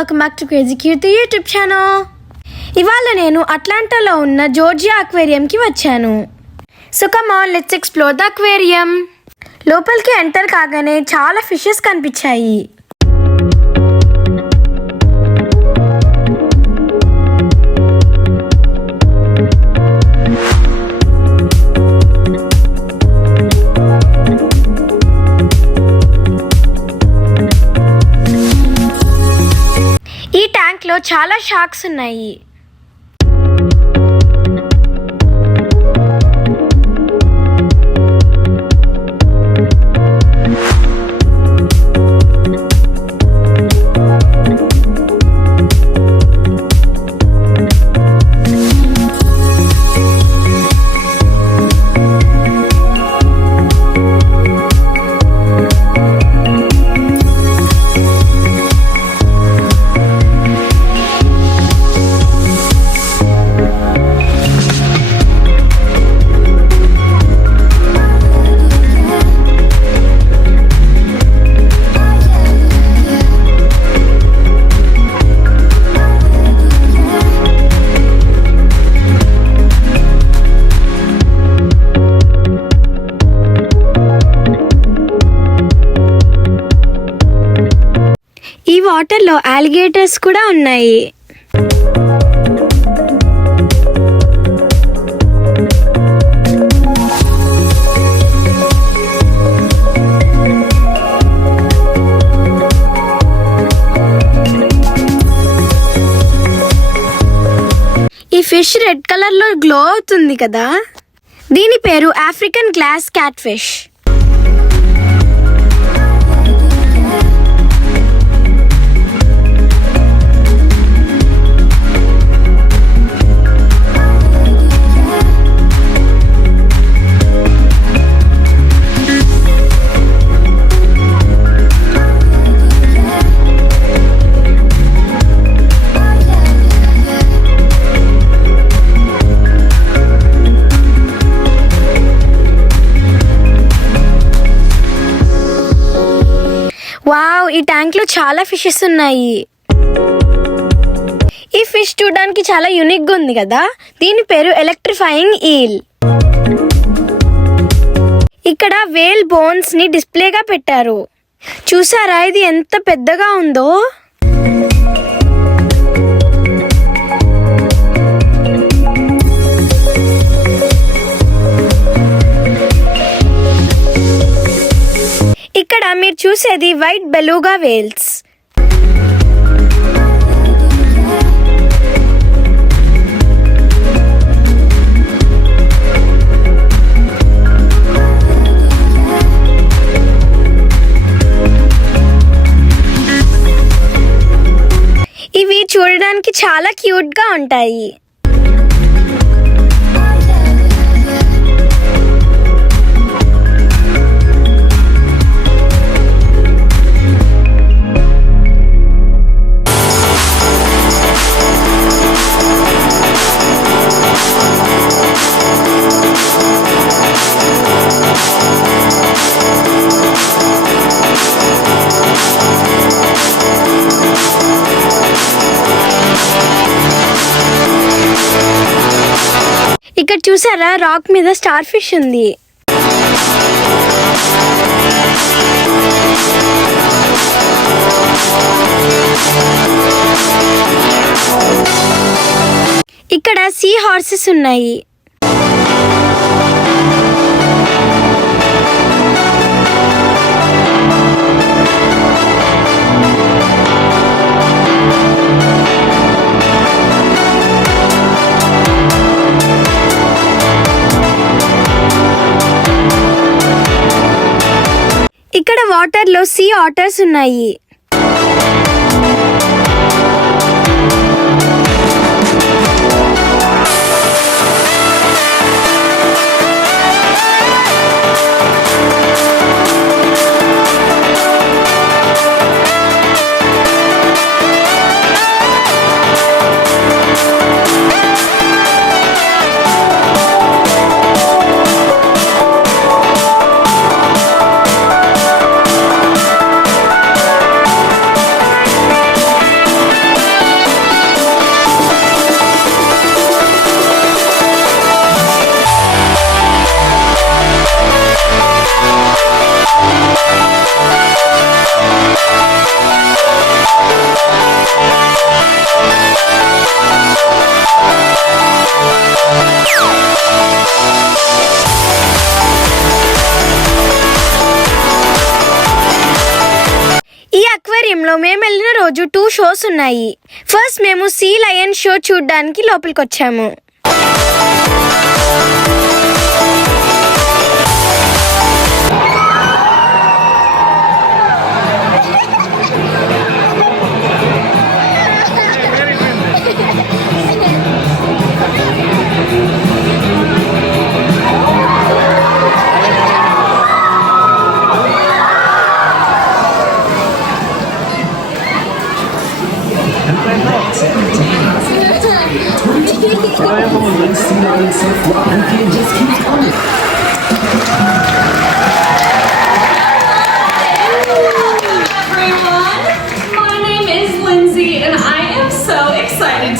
Welcome back to crazy Keerthi YouTube channel. ఇవాళ నేను అట్లాంటాలో ఉన్న జార్జియా అక్వేరియంకి వచ్చాను. So come on, let's explore the aquarium. లోపలికి ఎంటర్ కాగానే చాలా ఫిషెస్ కనిపించాయి. ఈ ట్యాంక్లో చాలా షార్క్స్ ఉన్నాయి. ఈ వాటర్లో అలిగేటర్స్ కూడా ఉన్నాయి. ఈ ఫిష్ రెడ్ కలర్ లో గ్లో అవుతుంది కదా, దీని పేరు African glass cat fish. Wow, ఈ ట్యాంక్ లో చాలా ఫిషెస్ ఉన్నాయి. ఈ ఫిష్ చూడడానికి చాలా యూనిక్ గా ఉంది కదా, దీని పేరు ఎలక్ట్రిఫైయింగ్ ఈల్. ఇక్కడ వేల్ బోన్స్ ని డిస్ప్లేగా పెట్టారు. చూసారా, ఇది ఎంత పెద్దగా ఉందో. ఇక్కడ మీరు చూసేది వైట్ బెలూగా వేల్స్. ఇవి చూడడానికి చాలా క్యూట్ గా ఉంటాయి. ఇక్కడ చూసారా, రాక్ మీద స్టార్ ఫిష్ ఉంది. ఇక్కడ సీ హార్సెస్ ఉన్నాయి. ఇక్కడ వాటర్లో సీ ఆటర్స్ ఉన్నాయి. అక్వేరియంలో మేము వెళ్ళిన రోజు 2 షోస్ ఉన్నాయి. ఫస్ట్ మేము సీ లయన్ షో చూడడానికి లోపలికి వచ్చాము.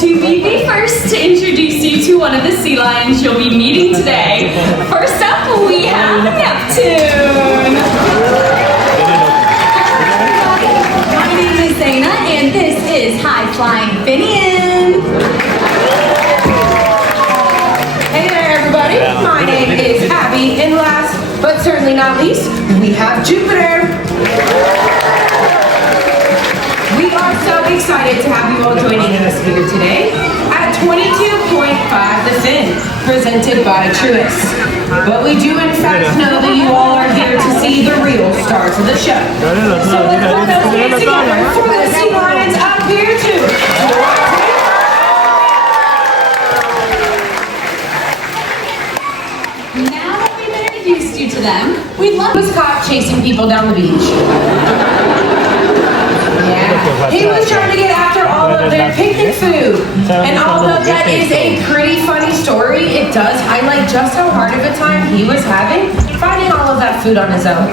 To be the first to introduce you to one of the sea lions you'll be meeting today. First up, we have Neptune. My name is Zaina, and this is High Flying Finian. Hey there, everybody. My name is Abby, and last but certainly not least, we have Jupiter. We are so excited to have you all joining us here today at 22.5 The Fin, presented by Truist. But we do in fact know that you all are here to see the real stars of the show. So let's put those hands together for the Sea Lions up here too. Now that we've introduced you to them, we'd love Was caught chasing people down the beach. He was trying to get after all of their picnic food. And although that is a pretty funny story, it does highlight just how hard of a time he was having finding all of that food on his own.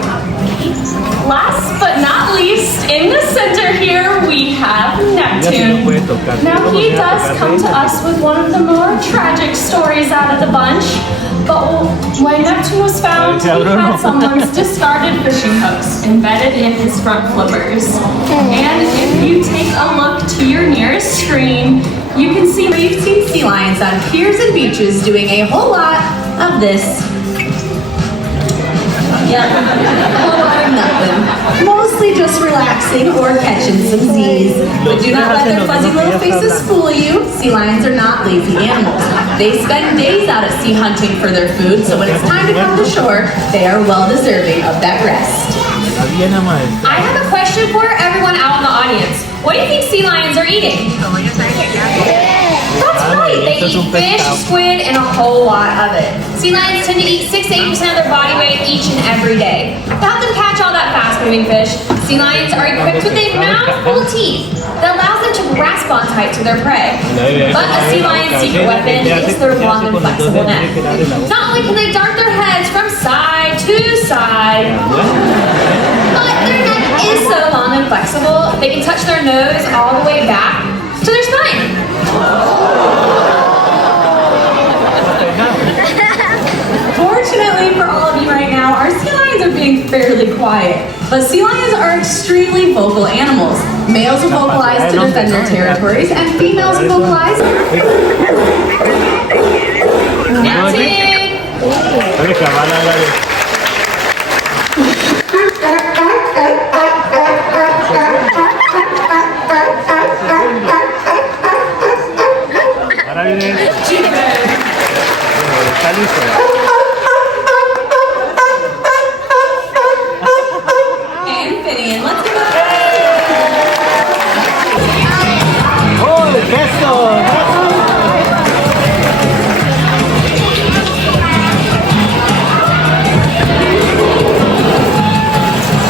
Last but not least, in the center here, we have Neptune. Now, he does come to us with one of the more tragic stories out of the bunch. But when Neptune was found, he had someone's discarded fishing hooks embedded in his front flippers. And if you take a look to your nearest screen, you can see we've seen sea lions on piers and beaches doing a whole lot of this. Yep, a whole lot of nothing. Mostly just relaxing or catching some Z's. But do not let their fuzzy little faces fool you. Sea lions are not lazy animals. They spend days out at sea hunting for their food, so when it's time to come to shore, they are well deserving of that rest. I have a question for everyone out in the audience. What do you think sea lions are eating? That's right, they eat fish, squid, and a whole lot of it. Sea lions tend to eat 6 to 8% of their body weight each and every day. To help them catch all that fast-moving fish, sea lions are equipped with a mouthful of teeth that allows them to grasp on tight to their prey. But a sea lion's secret weapon is their long and flexible neck. Not only can they dart their heads from side to side, but their neck is so long and flexible, they can touch their nose all the way back to their spine. Fortunately for all of you right now, our sea lions are being fairly quiet. But sea lions are extremely vocal animals. Males will vocalize to defend their territories, and females will vocalize. And Finian, let's give it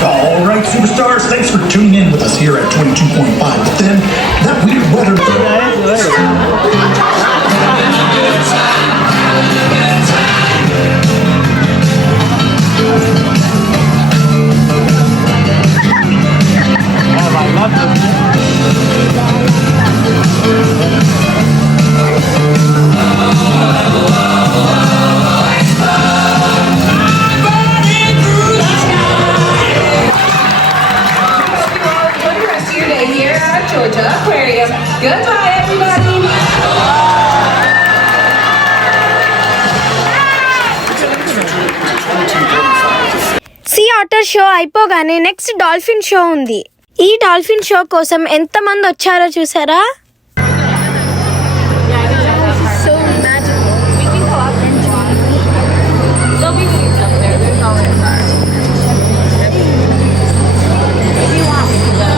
All right, superstars, thanks for tuning in with us here at 22.5. But then, that weird weather... Georgia Aquarium. Goodbye, everybody. Sea otter show అయిపోగానే next dolphin show ఉంది. ఈ dolphin show కోసం ఎంతమంది వచ్చారో చూసారా?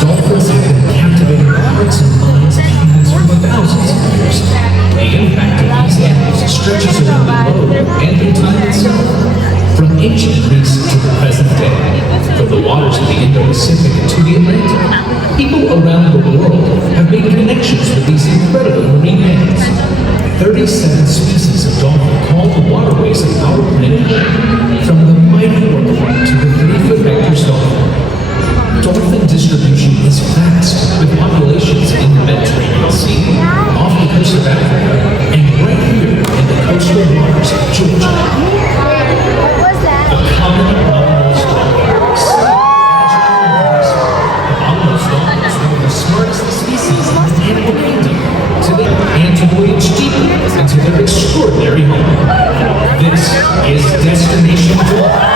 Dolphins have been captivating the hearts and minds of humans for thousands of years. The impact of these animals stretches around the globe and through time itself. From ancient Greece to the present day, from the waters of the Indo-Pacific to the Atlantic, people around the world have made connections with these incredible marine mammals. 37 species of dolphin call the waterways of our planet home, from the mighty orca to the 3-foot Hector's dolphin. Dolphin distribution is vast, with populations in the Mediterranean Sea, off the coast of Africa, and right here in the coastal waters of Georgia. The common bottlenose dolphin. Bottlenose dolphins are one of the smartest species in the animal kingdom, and to voyage deeper into their extraordinary home. This is Destination Dolphin.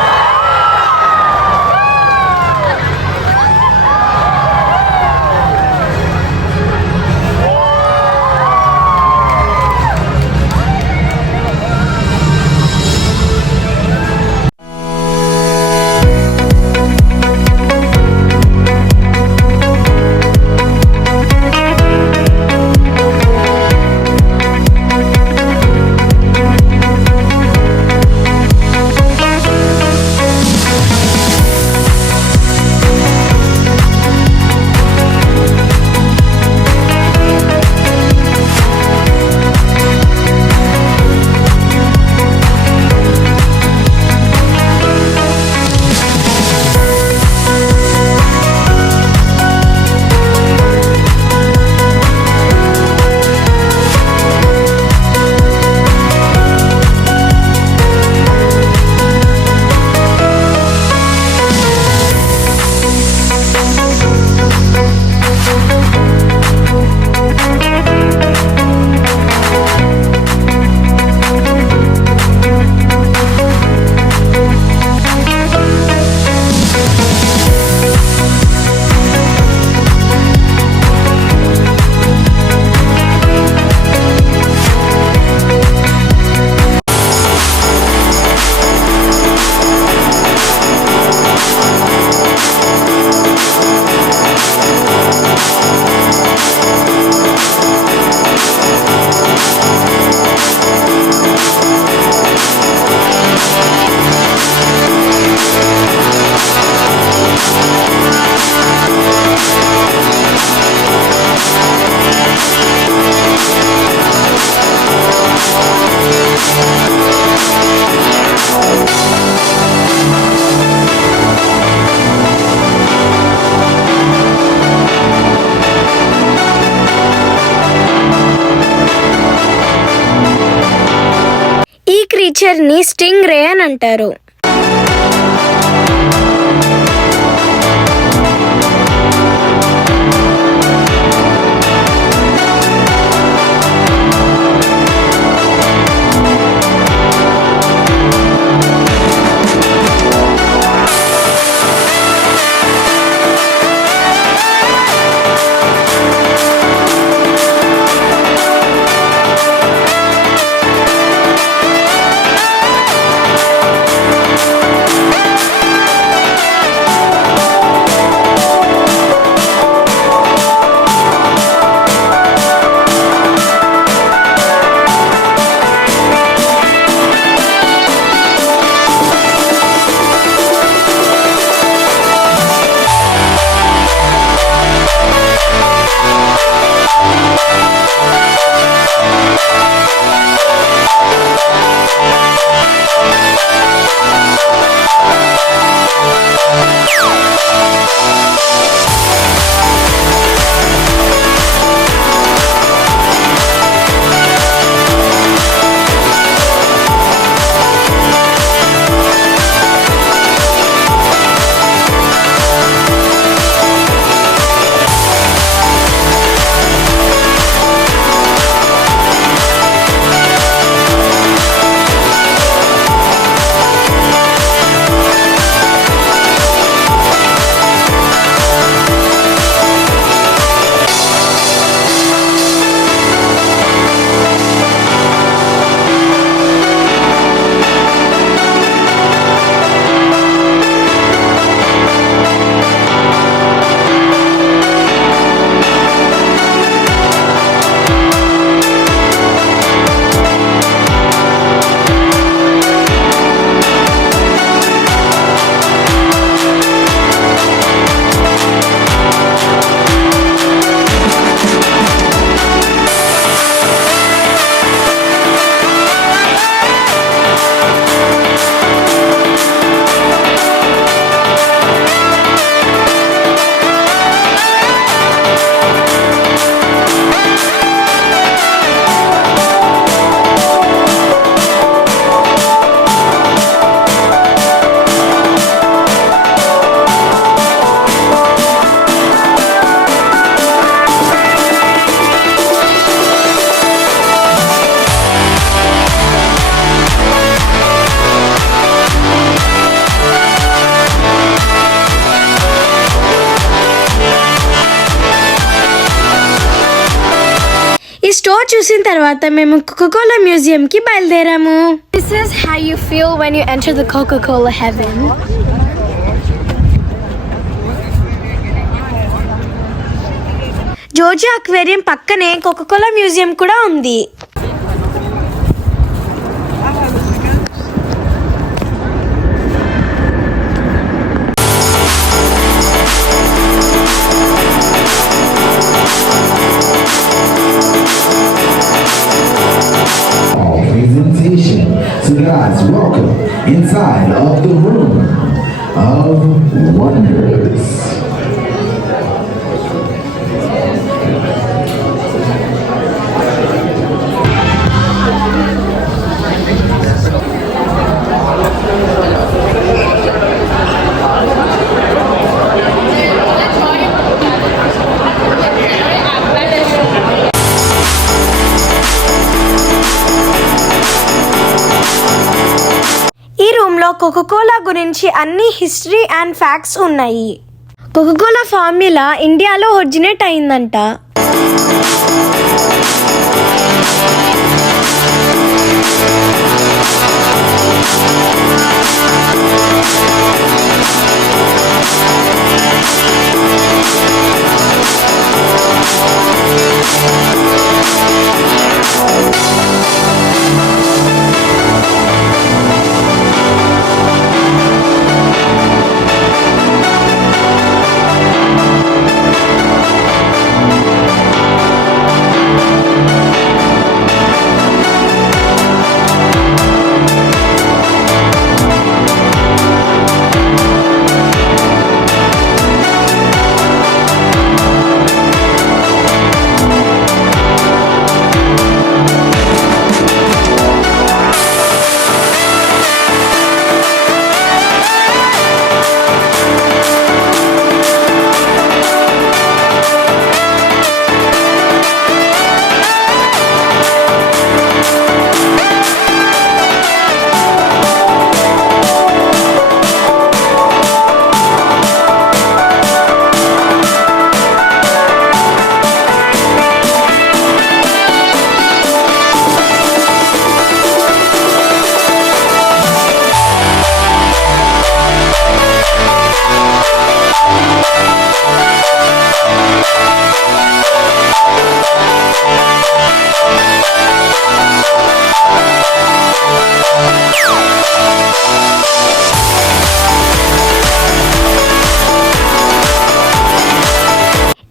క్రీచర్ని sting ray అని అంటారు. చూసిన తర్వాత మేము Coca Cola మ్యూజియంకి బయలుదేరాము. This is how you feel when you enter the Coca-Cola heaven. Georgia aquarium పక్కనే Coca Cola museum కూడా ఉంది. Presentation. So guys, welcome inside of the room of wonders. ఈ రూమ్లో కోకోకోలా గురించి అన్ని హిస్టరీ అండ్ ఫ్యాక్ట్స్ ఉన్నాయి. కోకోకోలా ఫార్ములా ఇండియాలో originate అయిందంట.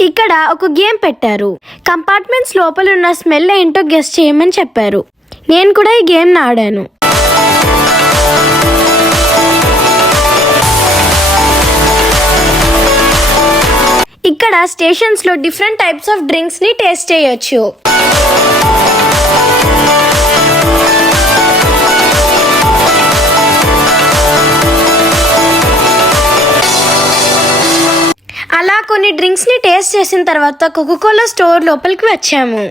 ఇక్కడ ఒక గేమ్ పెట్టారు. కంపార్ట్మెంట్స్ లోపల ఉన్న స్మెల్ ఏంటో గెస్ చేయమని చెప్పారు. నేను కూడా ఈ గేమ్ ఆడాను. ఇక్కడ స్టేషన్స్ లో డిఫరెంట్ టైప్స్ ఆఫ్ డ్రింక్స్ ని టేస్ట్ చేయొచ్చు. అలా కొన్ని డ్రింక్స్ ని టేస్ట్ చేసిన తర్వాత కోకోకోలా స్టోర్ లోపలికి వచ్చాము.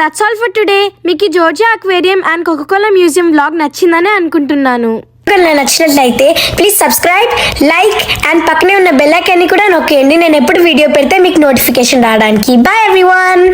That's all for today. మీకు ఈ Georgia aquarium and Coca Cola museum vlog నచ్చిందని అనుకుంటున్నాను. నచ్చినట్లయితే ప్లీజ్ సబ్స్క్రైబ్, లైక్ అండ్ పక్కనే ఉన్న బెల్ ఐకాన్ని కూడా నొక్కేయండి. నేను ఎప్పుడు వీడియో పెడితే మీకు నోటిఫికేషన్ రావడానికి. Bye everyone.